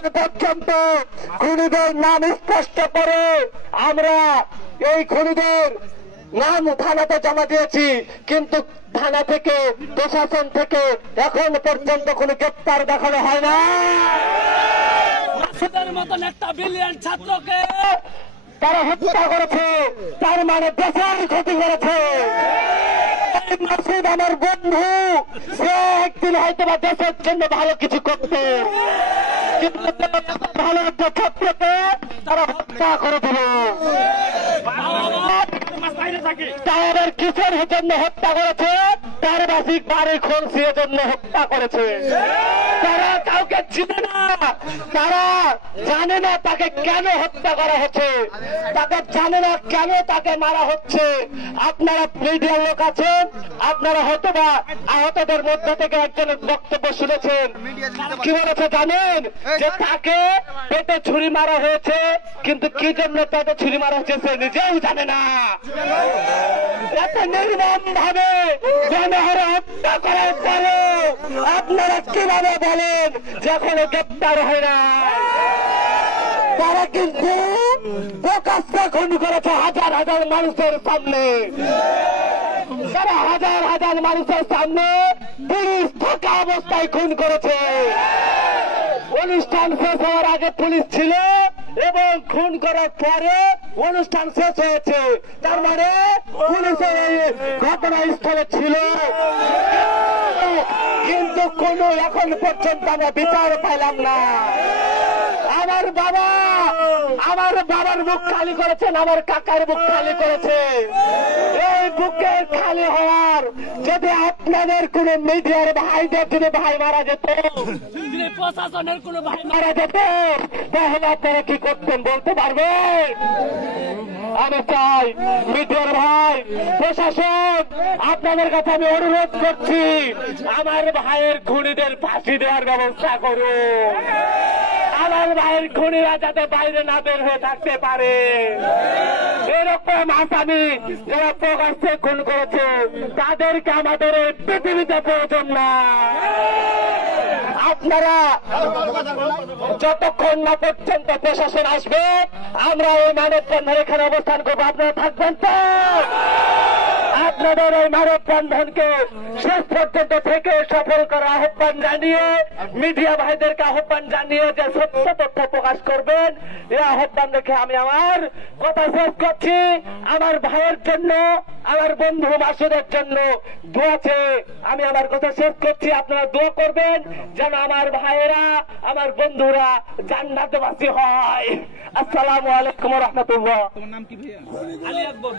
এখন পর্যন্ত খুনিদের নাম স্পষ্ট করে আমরা এই খুনিদের নাম থানাতে জমা দিয়েছি, কিন্তু থানা থেকে প্রশাসন থেকে এখন পর্যন্ত কোনো গ্রেপ্তার দেখানো হয় না। মাসুদের মতন একটা ব্রিলিয়ান্ট ছাত্রকে তারা হত্যা করেছে, তার মানে দেশের ক্ষতি করেছে। মাসুদ আমার বন্ধু, সে একদিন হয়তো বা দেশের জন্য ভালো কিছু করতে, কিন্তু ভালো একটা ছাত্রকে তারা হত্যা করে দিল। তাদের কিসের জন্য হত্যা করেছে? তার বাসিক বাড়ি খোলসির জন্য হত্যা করেছে। তারা কাউকে চিনে না, তারা জানে না তাকে কেন হত্যা করা হচ্ছে, তাকে জানে না কেন তাকে মারা হচ্ছে। আপনারা মিডিয়ার লোক আছেন, আপনারা হয়তো বা আহতদের মধ্য থেকে একজনের বক্তব্য শুনেছেন। কি বলেছে জানেন? যে তাকে পেটে ছুরি মারা হয়েছে, কিন্তু কি জন্য পেটে ছুরি মারা হচ্ছে সে নিজেও জানে না। এত নির্মম ভাবে জনহারে হত্যা করার পরে আপনারা কিভাবে বলেন যে এখনো গ্রেপ্তার হয় না? তারা কিন্তু প্রকাশ্যে খুন করেছে হাজার হাজার মানুষের সামনে। তারা হাজার হাজার মানুষের সামনে পুলিশ থাকা অবস্থায় খুন করেছে। অনুষ্ঠান শেষ হওয়ার আগে পুলিশ ছিল এবং খুন করার পরে অনুষ্ঠান শেষ হয়েছে, তার মানে পুলিশের এই ঘটনাস্থলে ছিল, কিন্তু কোনো এখন পর্যন্ত আমরা বিচার পাইলাম না। আমার বাবার মুখ খালি করেছেন, আমার কাকার মুখ খালি করেছে। এই বুকে খালি হওয়ার যদি আপনাদের কোন মিডিয়ার ভাইদের যদি ভাই মারা যেত, প্রশাসনের কোন ভাই মারা যেত, তাহলে আপনারা কি করতেন বলতে পারবেন? আমি চাই মিডিয়ার ভাই, প্রশাসন, আপনাদের কাছে আমি অনুরোধ করছি, আমার ভাইয়ের খুনিদের ফাঁসি দেওয়ার ব্যবস্থা করুন। আমার ভাইয়ের খুনিরা যাতে বাইরে না বের হয়ে থাকতে পারে। এরকম আসামি যারা প্রকাশ্যে খুন করেছে তাদেরকে আমাদের এই পৃথিবীতে প্রয়োজন না। আপনারা যতক্ষণ না পর্যন্ত প্রশাসন আসবে আমরা এই মানববন্ধন এখানে অবস্থান করবো। আপনারা থাকবেন তো? আপনাদের এই মানববন্ধনকে শেষ পর্যন্ত থেকে সফল করার আহ্বান জানিয়ে, মিডিয়া ভাইদেরকে আহ্বান জানিয়ে যে সত্য তথ্য প্রকাশ করবেন, এই আহ্বান রেখে আমি আমার কথা শেষ করছি। আমার ভাইয়ের জন্য, আমার বন্ধু মাসুদের জন্য দোয়া চেয়ে আমি আমার কথা শেষ করছি। আপনারা দোয়া করবেন যেন আমার ভাইয়েরা, আমার বন্ধুরা জান্নাতবাসী হয়। আসসালামু আলাইকুম ওয়া রাহমাতুল্লাহ। তোমার নাম কি ভাইয়া? আলী আকবর।